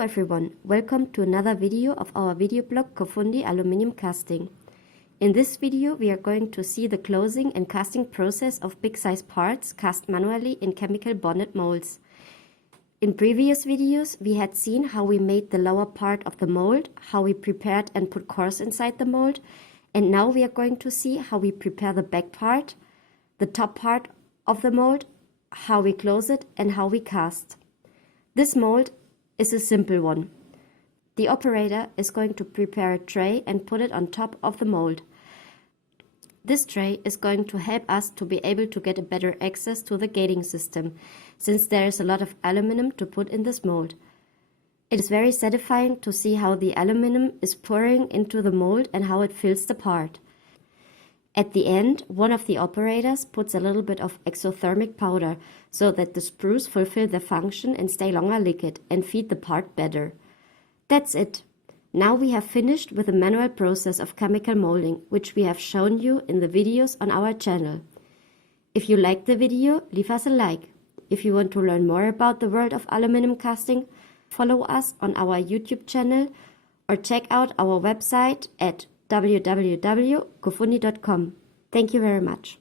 Hello everyone, welcome to another video of our video blog Cofundi Aluminium Casting. In this video we are going to see the closing and casting process of big size parts cast manually in chemical bonded molds. In previous videos we had seen how we made the lower part of the mold, how we prepared and put cores inside the mold, and now we are going to see how we prepare the back part, the top part of the mold, how we close it and how we cast. This mold is a simple one. The operator is going to prepare a tray and put it on top of the mold. This tray is going to help us to be able to get a better access to the gating system, since there is a lot of aluminum to put in this mold. It is very satisfying to see how the aluminum is pouring into the mold and how it fills the part. At the end, one of the operators puts a little bit of exothermic powder so that the sprues fulfill their function and stay longer liquid and feed the part better. That's it. Now we have finished with the manual process of chemical molding, which we have shown you in the videos on our channel. If you liked the video, leave us a like. If you want to learn more about the world of aluminum casting, follow us on our YouTube channel or check out our website at www.cofundi.com. Thank you very much.